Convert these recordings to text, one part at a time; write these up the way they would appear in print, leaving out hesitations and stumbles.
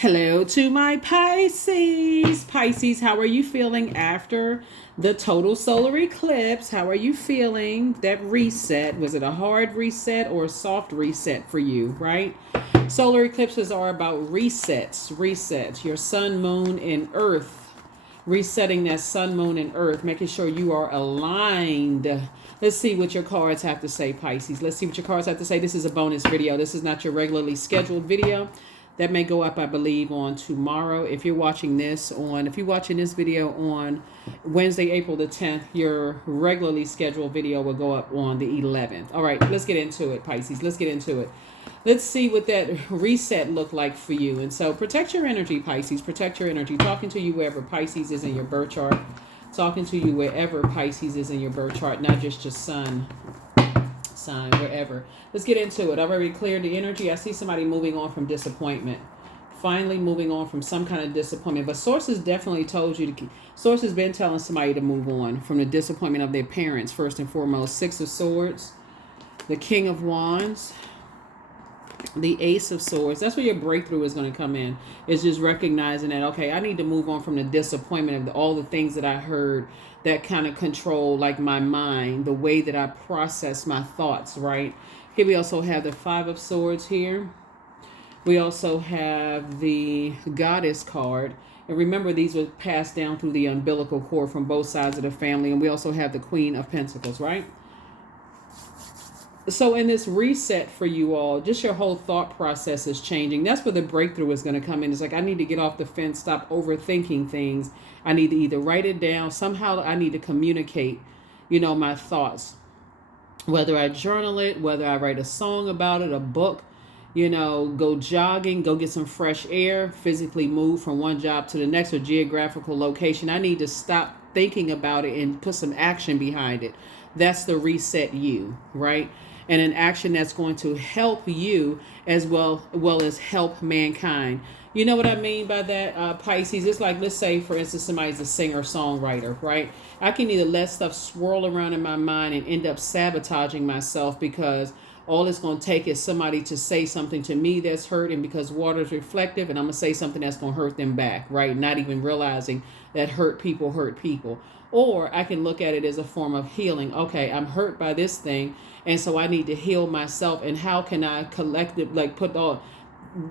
Hello to my Pisces. Pisces, how are you feeling after the total solar eclipse? How are you feeling? That reset, was it a hard reset or a soft reset for you, right? Solar eclipses are about resets, your sun, moon, and earth. Resetting that sun, moon, and earth, making sure you are aligned. Let's see what your cards have to say, Pisces. Let's see what your cards have to say. This is a bonus video. This is not your regularly scheduled video. That may go up, I believe, on tomorrow. If you're watching this video on Wednesday, April the 10th, your regularly scheduled video will go up on the 11th. All right, let's get into it, Pisces. Let's get into it. Let's see what that reset looked like for you. And so protect your energy, Pisces. Protect your energy. Talking to you wherever Pisces is in your birth chart. Talking to you wherever Pisces is in your birth chart, not just your sun sign, wherever. Let's get into it. I've already cleared the energy. I see somebody moving on from disappointment. Finally moving on from some kind of disappointment. But sources definitely told you to sources been telling somebody to move on from the disappointment of their parents, first and foremost. Six of Swords, the King of Wands, the Ace of Swords. That's where your breakthrough is going to come in. It's just recognizing that, okay, I need to move on from the disappointment of all the things that I heard that kind of control like my mind, the way that I process my thoughts, right? Here we also have the Five of Swords here. We also have the Goddess card. And remember, these were passed down through the umbilical cord from both sides of the family. And we also have the Queen of Pentacles, right? So in this reset for you all, just your whole thought process is changing. That's where the breakthrough is going to come in. It's like, I need to get off the fence, stop overthinking things. I need to either write it down. Somehow I need to communicate, my thoughts. Whether I journal it, whether I write a song about it, a book, go jogging, go get some fresh air, physically move from one job to the next or geographical location. I need to stop thinking about it and put some action behind it. That's the reset you, right? And an action that's going to help you as well as help mankind. You know what I mean by that, Pisces? It's like, let's say, for instance, somebody's a singer-songwriter, right? I can either let stuff swirl around in my mind and end up sabotaging myself because all it's going to take is somebody to say something to me that's hurting, because water is reflective, and I'm going to say something that's going to hurt them back, right? Not even realizing that hurt people hurt people. Or I can look at it as a form of healing. Okay, I'm hurt by this thing, and so I need to heal myself. And how can I put all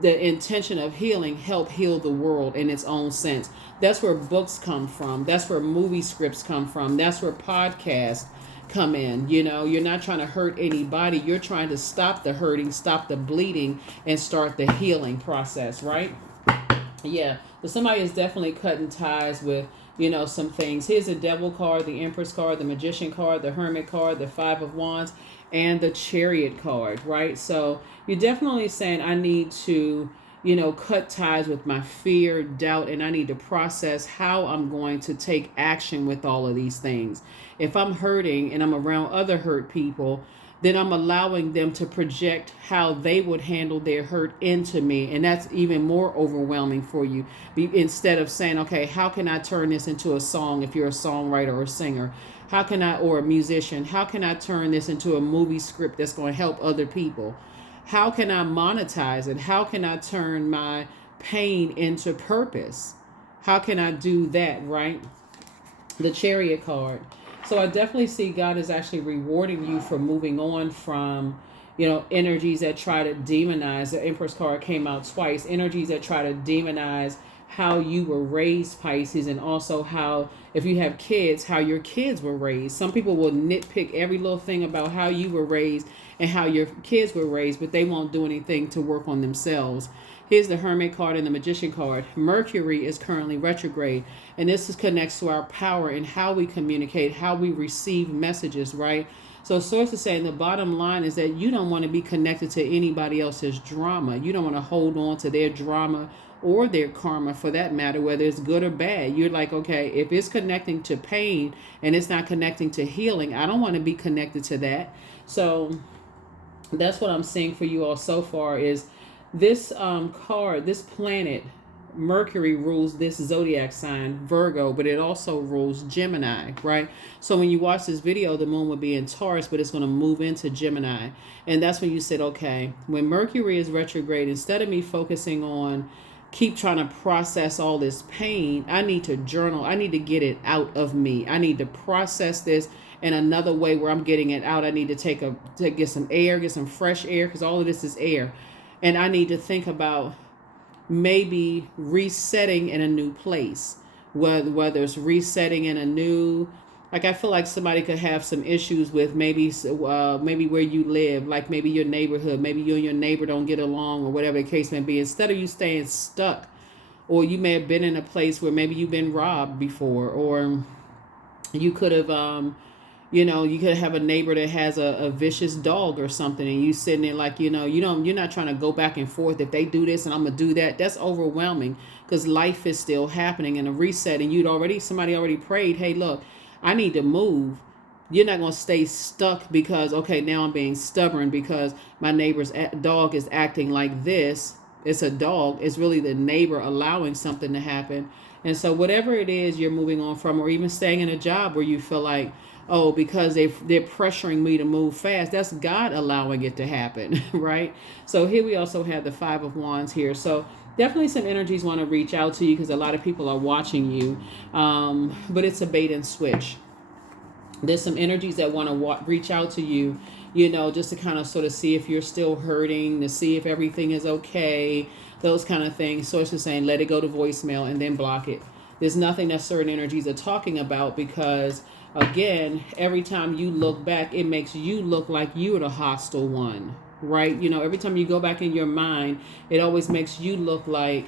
the intention of healing, help heal the world in its own sense? That's where books come from. That's where movie scripts come from. That's where podcasts come in. You're not trying to hurt anybody. You're trying to stop the hurting, stop the bleeding, and start the healing process, right? Yeah. So somebody is definitely cutting ties with, some things. Here's the Devil card, the Empress card, the Magician card, the Hermit card, the Five of Wands, and the Chariot card, right? So you're definitely saying, I need to, cut ties with my fear, doubt, and I need to process how I'm going to take action with all of these things. If I'm hurting and I'm around other hurt people, then I'm allowing them to project how they would handle their hurt into me. And that's even more overwhelming for you. Instead of saying, okay, how can I turn this into a song if you're a songwriter or a singer? Or a musician, how can I turn this into a movie script that's going to help other people? How can I monetize it? How can I turn my pain into purpose? How can I do that, right? The Chariot card. So I definitely see God is actually rewarding you for moving on from, energies that try to demonize. The Empress card came out twice. Energies that try to demonize how you were raised, Pisces, and also how, if you have kids, how your kids were raised. Some people will nitpick every little thing about how you were raised and how your kids were raised, but they won't do anything to work on themselves. Here's the Hermit card and the Magician card. Mercury is currently retrograde, and connects to our power and how we communicate, how we receive messages, right? So sources saying the bottom line is that you don't want to be connected to anybody else's drama. You don't want to hold on to their drama or their karma, for that matter, whether it's good or bad. You're like, okay, if it's connecting to pain and it's not connecting to healing, I don't want to be connected to that. So that's what I'm seeing for you all so far is this card, this planet, Mercury, rules this zodiac sign, Virgo, but it also rules Gemini, right? So when you watch this video, the moon will be in Taurus, but it's going to move into Gemini. And that's when you said, okay, when Mercury is retrograde, instead of me focusing on keep trying to process all this pain. I need to journal. I need to get it out of me. I need to process this in another way where I'm getting it out. I need to get some air, get some fresh air, because all of this is air. And I need to think about maybe resetting in a new place, whether it's resetting in a new, like I feel like somebody could have some issues with maybe where you live, like maybe your neighborhood, maybe you and your neighbor don't get along or whatever the case may be. Instead of you staying stuck, or you may have been in a place where maybe you've been robbed before, or you could have you could have a neighbor that has a vicious dog or something, and you sitting there like, you're not trying to go back and forth. If they do this and I'm gonna do that, that's overwhelming, because life is still happening. And a reset, and somebody already prayed, hey, look, I need to move. You're not going to stay stuck because, okay, now I'm being stubborn because my neighbor's dog is acting like this. It's a dog. It's really the neighbor allowing something to happen. And so whatever it is you're moving on from, or even staying in a job where you feel like, oh, because they're pressuring me to move fast, that's God allowing it to happen, right? So here we also have the 5 of Wands here. So definitely some energies want to reach out to you because a lot of people are watching you, but it's a bait and switch. There's some energies that want to reach out to you, just to kind of sort of see if you're still hurting, to see if everything is okay, those kind of things. Source is saying, let it go to voicemail and then block it. There's nothing that certain energies are talking about, because again, every time you look back, it makes you look like you're the hostile one, right? Every time you go back in your mind, it always makes you look like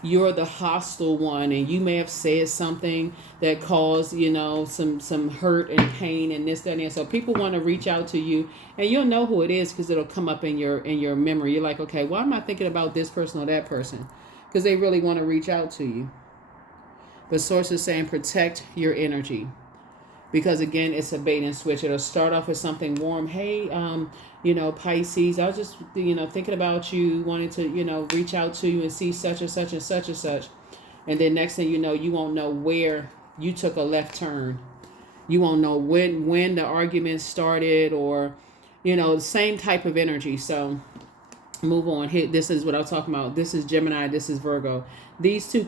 you're the hostile one, and you may have said something that caused, some hurt and pain and this, that, and that. So people want to reach out to you, and you'll know who it is because it'll come up in your memory. You're like, okay, why am I thinking about this person or that person? Because they really want to reach out to you. But Source is saying, protect your energy. Because again, it's a bait and switch. It'll start off with something warm. Hey, Pisces, I was just, thinking about you, wanting to, reach out to you and see such and such and such and such. And then next thing you know, you won't know where you took a left turn. You won't know when the argument started, or, the same type of energy. So move on. Here, this is what I'm talking about. This is Gemini. This is Virgo. These two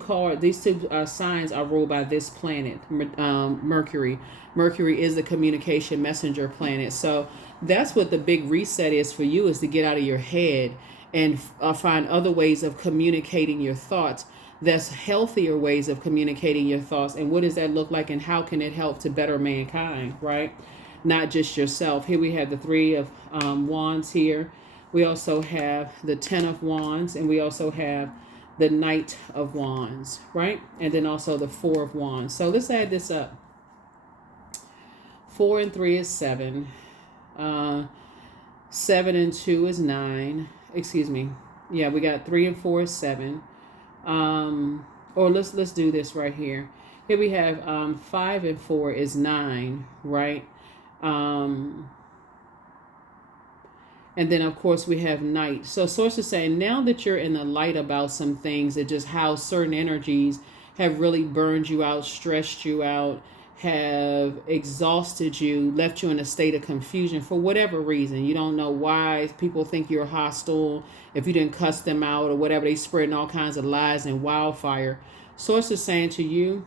signs are ruled by this planet, Mercury. Mercury is the communication messenger planet. So that's what the big reset is for you, is to get out of your head and find other ways of communicating your thoughts. That's healthier ways of communicating your thoughts. And what does that look like, and how can it help to better mankind, right? Not just yourself. Here we have the 3 of Wands here. We also have the 10 of Wands, and we also have the Knight of Wands, right? And then also the 4 of Wands. So let's add this up. 4 and 3 is 7. 7 and 2 is 9. Excuse me. Yeah, we got 3 and 4 is 7. Or let's do this right here. Here we have 5 and 4 is 9, right? And then, of course, we have Knight. So Source is saying, now that you're in the light about some things, that just how certain energies have really burned you out, stressed you out, have exhausted you, left you in a state of confusion for whatever reason. You don't know why. People think you're hostile. If you didn't cuss them out or whatever, they spreading all kinds of lies and wildfire. Source is saying to you,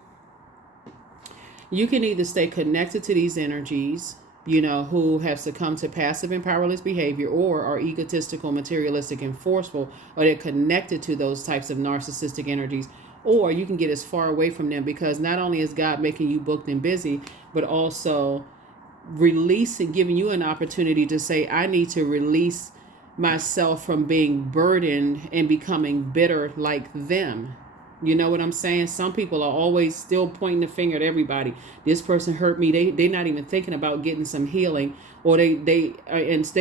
you can either stay connected to these energies, who have succumbed to passive and powerless behavior, or are egotistical, materialistic, and forceful, or they're connected to those types of narcissistic energies. Or you can get as far away from them, because not only is God making you booked and busy, but also releasing, giving you an opportunity to say, I need to release myself from being burdened and becoming bitter like them. You know what I'm saying? Some people are always still pointing the finger at everybody. This person hurt me. They're not even thinking about getting some healing, or they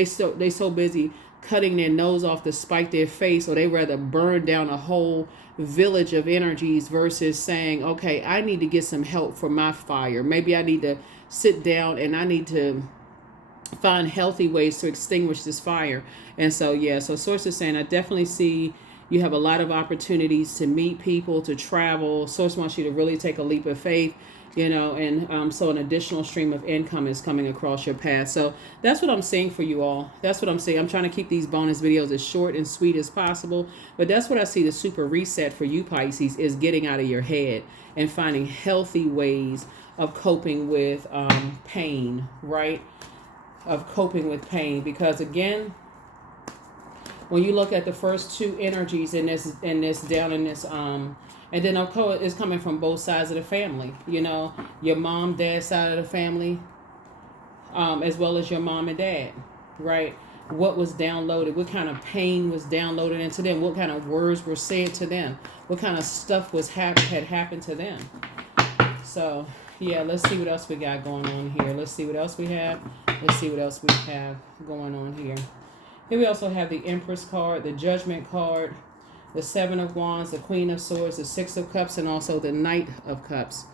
so busy cutting their nose off to spite their face, or they rather burn down a whole village of energies versus saying, okay, I need to get some help for my fire. Maybe I need to sit down and I need to find healthy ways to extinguish this fire. And so, yeah, so Source is saying, I definitely see You have a lot of opportunities to meet people, to travel. Source wants you to really take a leap of faith, and so an additional stream of income is coming across your path. So that's what I'm saying for you all. That's what I'm saying. I'm trying to keep these bonus videos as short and sweet as possible, but that's what I see the super reset for you, Pisces, is getting out of your head and finding healthy ways of coping with pain, right? Of coping with pain, because again, when you look at the first two energies in this down in this and then of course it's coming from both sides of the family, your mom, dad side of the family, as well as your mom and dad, right? What was downloaded, what kind of pain was downloaded into them, what kind of words were said to them, what kind of stuff had happened to them. So yeah, let's see what else we got going on here. Let's see what else we have. Let's see what else we have going on here. Here we also have the Empress card, the Judgment card, the Seven of Wands, the Queen of Swords, the Six of Cups, and also the Knight of Cups.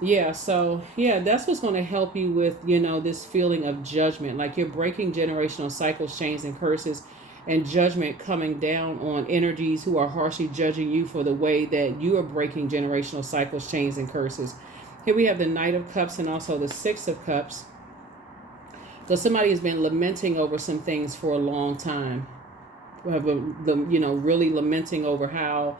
Yeah, so yeah, that's what's going to help you with, this feeling of judgment. Like you're breaking generational cycles, chains, and curses, and judgment coming down on energies who are harshly judging you for the way that you are breaking generational cycles, chains, and curses. Here we have the Knight of Cups and also the Six of Cups. So somebody has been lamenting over some things for a long time. Really lamenting over how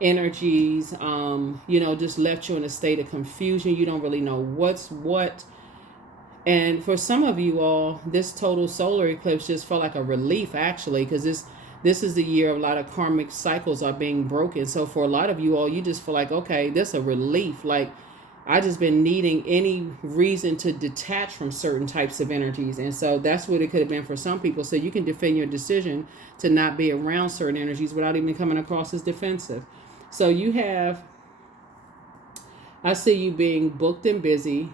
energies, just left you in a state of confusion. You don't really know what's what. And for some of you all, this total solar eclipse just felt like a relief, actually, because this is the year a lot of karmic cycles are being broken. So for a lot of you all, you just feel like, okay, this is a relief. Like, I just been needing any reason to detach from certain types of energies. And so that's what it could have been for some people. So you can defend your decision to not be around certain energies without even coming across as defensive. So I see you being booked and busy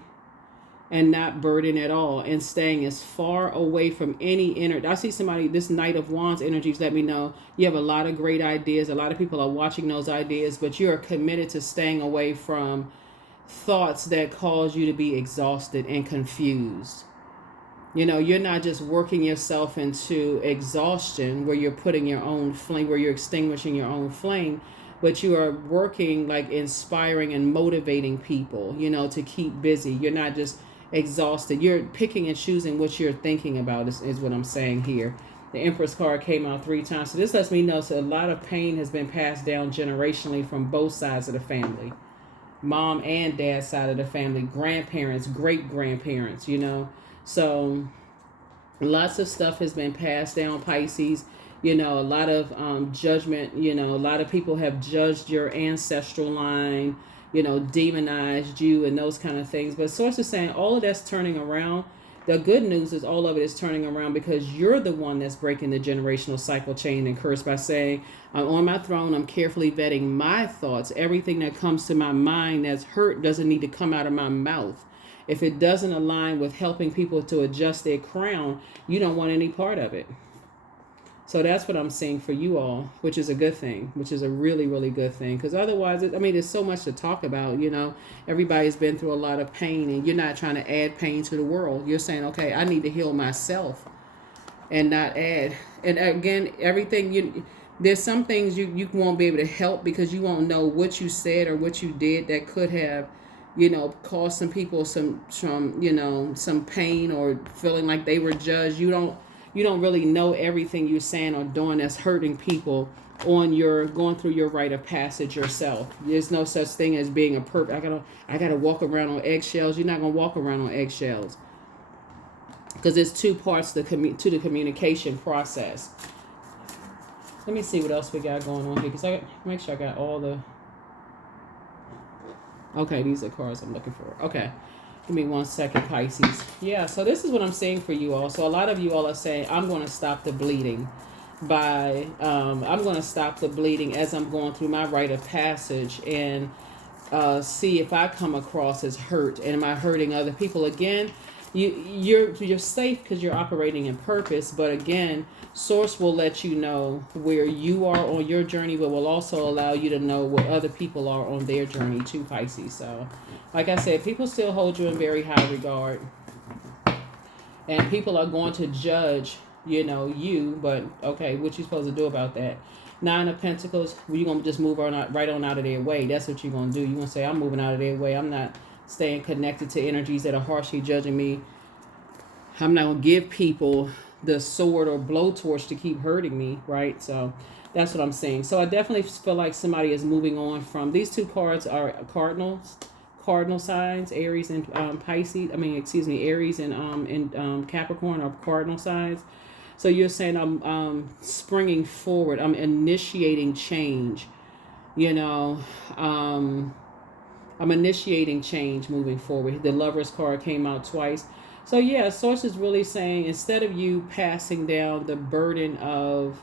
and not burdened at all and staying as far away from any energy. I see somebody, this Knight of Wands energies let me know you have a lot of great ideas. A lot of people are watching those ideas, but you're committed to staying away from thoughts that cause you to be exhausted and confused. You're not just working yourself into exhaustion where you're putting your own flame, where you're extinguishing your own flame, but you are working like inspiring and motivating people, to keep busy. You're not just exhausted. You're picking and choosing what you're thinking about is what I'm saying here. The Empress card came out 3 times. So this lets me know so a lot of pain has been passed down generationally from both sides of the family. Mom and dad side of the family, grandparents, great grandparents, So lots of stuff has been passed down, Pisces. A lot of judgment, a lot of people have judged your ancestral line, demonized you and those kind of things. But Source is saying all of that's turning around. The good news is all of it is turning around because you're the one that's breaking the generational cycle, chain, and curse by saying, I'm on my throne, I'm carefully vetting my thoughts. Everything that comes to my mind that's hurt doesn't need to come out of my mouth. If it doesn't align with helping people to adjust their crown, you don't want any part of it. So that's what I'm saying for you all, which is a good thing, which is a really, really good thing. Because otherwise, there's so much to talk about, Everybody's been through a lot of pain and you're not trying to add pain to the world. You're saying, okay, I need to heal myself and not add. And again, there's some things you won't be able to help because you won't know what you said or what you did that could have, caused some people some pain or feeling like they were judged. You don't really know everything you're saying or doing that's hurting people on your going through your rite of passage yourself. There's no such thing as being a perfect. I gotta walk around on eggshells. You're not gonna walk around on eggshells because there's 2 parts to the communication process. Let me see what else we got going on here because I make sure I got all the. Okay, these are cards I'm looking for. Okay. Give me 1 second, Pisces. Yeah, so this is what I'm saying for you all. So a lot of you all are saying, I'm going to stop the bleeding I'm going to stop the bleeding as I'm going through my rite of passage and see if I come across as hurt and am I hurting other people. Again, you're safe because you're operating in purpose, but again, Source will let you know where you are on your journey, but will also allow you to know where other people are on their journey too, Pisces. So like I said, people still hold you in very high regard and people are going to judge you, but okay, what you supposed to do about that? Nine of Pentacles, well, you're going to just move on out, right on out of their way. That's what you're going to do. You're going to say, I'm moving out of their way. I'm not staying connected to energies that are harshly judging me. I'm not going to give people the sword or blowtorch to keep hurting me, right? So that's what I'm saying. So I definitely feel like somebody is moving on from, these two cards are cardinal signs, Aries and Pisces. Aries and Capricorn are cardinal signs. So you're saying I'm springing forward. I'm initiating change. I'm initiating change moving forward. The Lover's card came out twice. So yeah, Source is really saying, instead of you passing down the burden of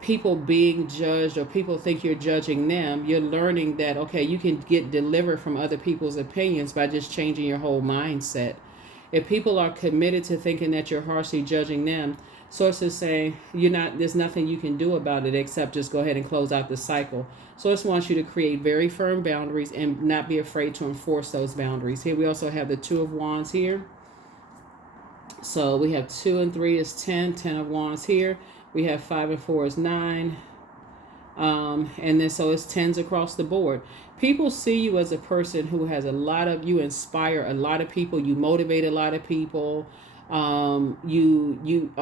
people being judged or people think you're judging them, you're learning that, okay, you can get delivered from other people's opinions by just changing your whole mindset. If people are committed to thinking that you're harshly judging them, Source is saying there's nothing you can do about it except just go ahead and close out the cycle. Source wants you to create very firm boundaries and not be afraid to enforce those boundaries. Here we also have the Two of Wands here. So we have 2 and 3 is 10, 10 of Wands here. We have 5 and 4 is 9. And then so it's 10s across the board. People see you as a person who has you inspire a lot of people, you motivate a lot of people. You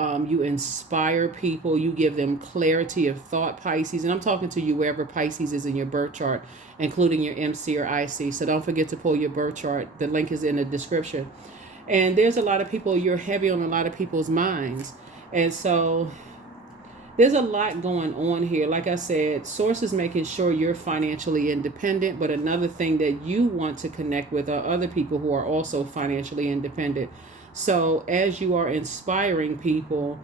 inspire people, you give them clarity of thought, Pisces. And I'm talking to you wherever Pisces is in your birth chart, including your MC or IC. So don't forget to pull your birth chart. The link is in the description. And there's a lot of people, you're heavy on a lot of people's minds. And so there's a lot going on here. Like I said, Source is making sure you're financially independent. But another thing that you want to connect with are other people who are also financially independent. So as you are inspiring people,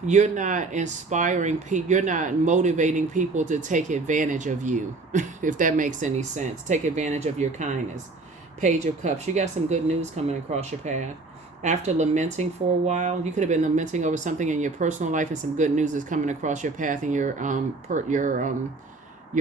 you're not motivating people to take advantage of you, if that makes any sense. Take advantage of your kindness. Page of Cups. You got some good news coming across your path. After lamenting for a while, you could have been lamenting over something in your personal life, and some good news is coming across your path in your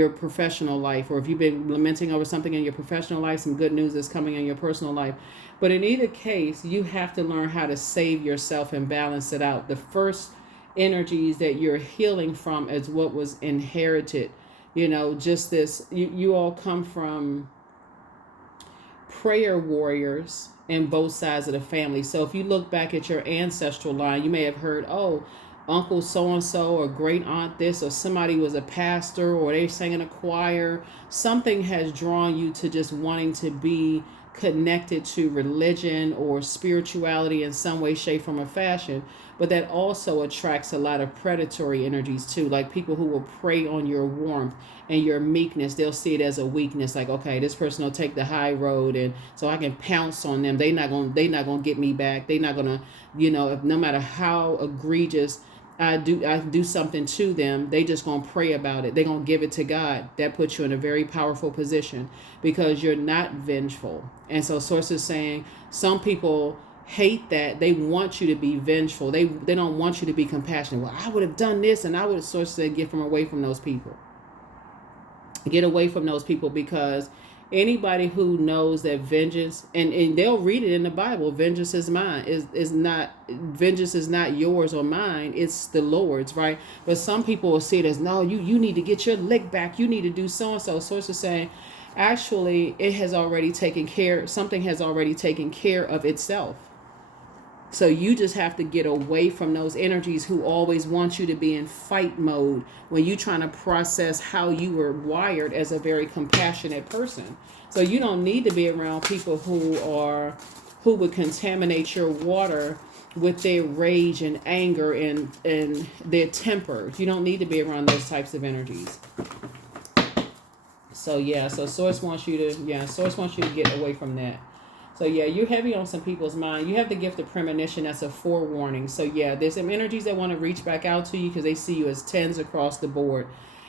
professional life. Or if you've been lamenting over something in your professional life, some good news is coming in your personal life. But in either case, you have to learn how to save yourself and balance it out. The first energies that you're healing from is what was inherited. Just this, you all come from prayer warriors in both sides of the family. So if you look back at your ancestral line, you may have heard, Uncle so-and-so or great aunt this, or somebody was a pastor, or they sang in a choir. Something has drawn you to just wanting to be connected to religion or spirituality in some way, shape, form, or fashion. But that also attracts a lot of predatory energies too, like people who will prey on your warmth and your meekness. They'll see it as a weakness, like, okay, this person will take the high road, and so I can pounce on them. They're not gonna get me back. They're not gonna, no matter how egregious I do something to them, they just gonna pray about it. They're gonna give it to God. That puts you in a very powerful position because you're not vengeful. And so Source is saying some people hate that. They want you to be vengeful. They don't want you to be compassionate. Well, I would have done this, and I would have. Source said, get away from those people. Get away from those people, because anybody who knows that vengeance, and they'll read it in the Bible, vengeance is mine, vengeance is not yours or mine, it's the Lord's, right? But some people will see it as, no, you need to get your lick back, you need to do so and so. Source is saying, actually, it has already taken care, something has already taken care of itself. So you just have to get away from those energies who always want you to be in fight mode when you're trying to process how you were wired as a very compassionate person. So you don't need to be around people who would contaminate your water with their rage and anger and their temper. You don't need to be around those types of energies. So yeah, so Source wants you to get away from that. So yeah, you're heavy on some people's mind. You have the gift of premonition. That's a forewarning. So yeah, there's some energies that want to reach back out to you because they see you as 10s across the board.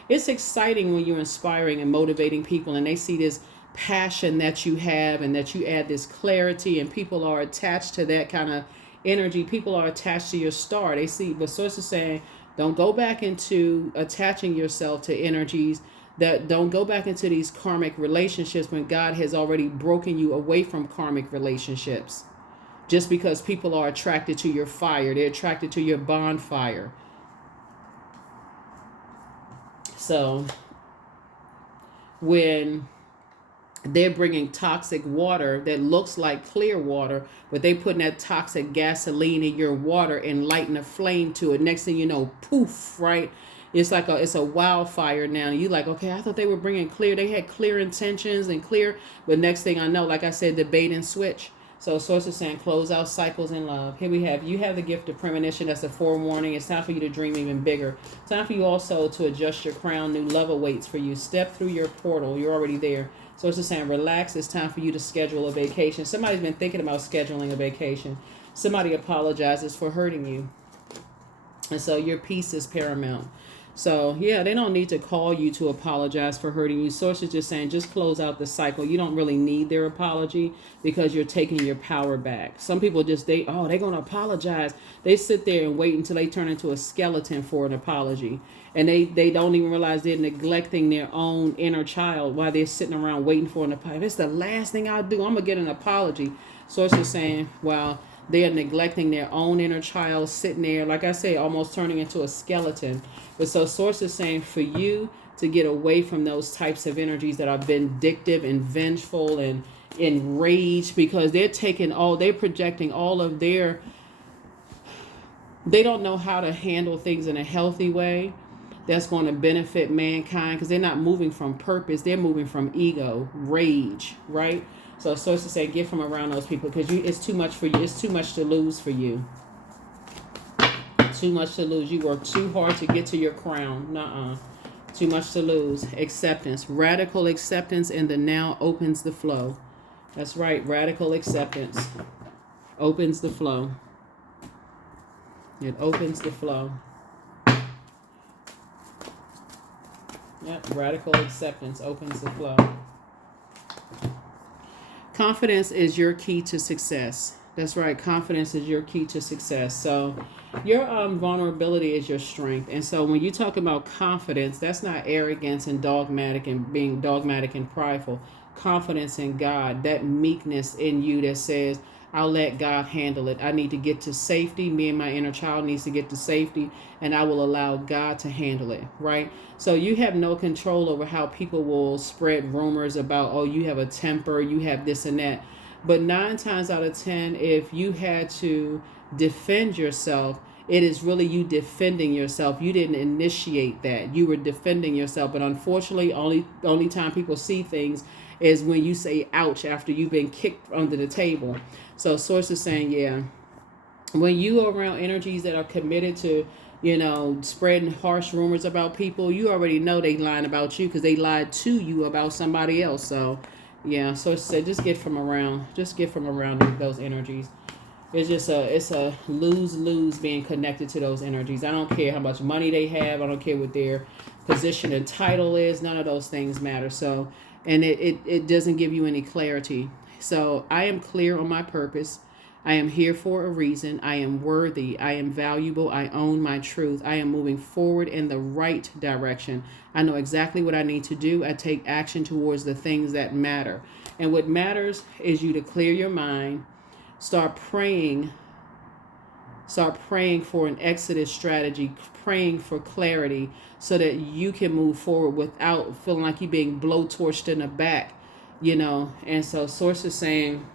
It's exciting when you're inspiring and motivating people and they see this passion that you have and that you add this clarity, and people are attached to that kind of energy. People are attached to your star. They see, but Source is saying, don't go back into attaching yourself to energies that don't go back into these karmic relationships when God has already broken you away from karmic relationships. Just because people are attracted to your fire, they're attracted to your bonfire. So when they're bringing toxic water that looks like clear water, but they putting that toxic gasoline in your water and lighting a flame to it. Next thing you know, poof, right? It's a wildfire now. And you like, okay, I thought they were bringing clear. They had clear intentions and clear, but next thing I know, like I said, the bait and switch. So source is saying close out cycles in love. Here we have, you have the gift of premonition. That's a forewarning. It's time for you to dream even bigger. It's time for you also to adjust your crown. New love awaits for you. Step through your portal. You're already there. So it's just saying, relax. It's time for you to schedule a vacation. Somebody's been thinking about scheduling a vacation. Somebody apologizes for hurting you. And so your peace is paramount. So, yeah, they don't need to call you to apologize for hurting you. Source is just saying, just close out the cycle. You don't really need their apology because you're taking your power back. Some people just, they're going to apologize. They sit there and wait until they turn into a skeleton for an apology. And they don't even realize they're neglecting their own inner child while they're sitting around waiting for an apology. It's the last thing I'll do. I'm going to get an apology. Source is saying, well, they are neglecting their own inner child, sitting there, like I say, almost turning into a skeleton. But so source is saying for you to get away from those types of energies that are vindictive and vengeful and enraged, because they're projecting all of their, they don't know how to handle things in a healthy way that's going to benefit mankind, because they're not moving from purpose. They're moving from ego, rage, right? So sources say get from around those people, because it's too much for you. It's too much to lose for you. Too much to lose. You work too hard to get to your crown. Nuh-uh. Too much to lose. Acceptance. Radical acceptance in the now opens the flow. That's right. Radical acceptance opens the flow. It opens the flow. Yep. Radical acceptance opens the flow. Confidence is your key to success. That's right. Confidence is your key to success. So your vulnerability is your strength. And so when you talk about confidence, that's not arrogance and dogmatic and being dogmatic and prideful. Confidence in God, that meekness in you that says, I'll let God handle it. I need to get to safety. Me and my inner child needs to get to safety, and I will allow God to handle it, right? So you have no control over how people will spread rumors about, oh, you have a temper, you have this and that. But 9 times out of 10, if you had to defend yourself, it is really you defending yourself. You didn't initiate that. You were defending yourself. But unfortunately, only time people see things is when you say ouch after you've been kicked under the table. So source is saying, yeah, when you are around energies that are committed to, spreading harsh rumors about people, you already know they lying about you because they lied to you about somebody else. So yeah, so it said just get from around those energies. It's a lose-lose being connected to those energies. I don't care how much money they have. I don't care what their position and title is. None of those things matter. So, and it doesn't give you any clarity. So I am clear on my purpose. I am here for a reason. I am worthy. I am valuable. I own my truth. I am moving forward in the right direction. I know exactly what I need to do. I take action towards the things that matter. And what matters is you to clear your mind. Start praying for an exodus strategy, praying for clarity so that you can move forward without feeling like you're being blowtorched in the back, And so Source is saying,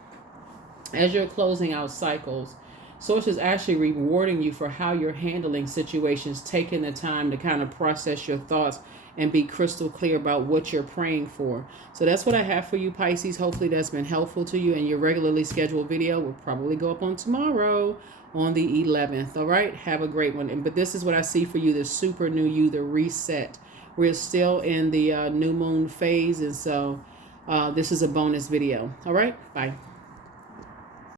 as you're closing out cycles, Source is actually rewarding you for how you're handling situations, taking the time to kind of process your thoughts and be crystal clear about what you're praying for. So that's what I have for you, Pisces. Hopefully that's been helpful to you, and your regularly scheduled video will probably go up on tomorrow on the 11th. All right, have a great one. But this is what I see for you, the super new you, the reset. We're still in the new moon phase, and so this is a bonus video. All right, bye.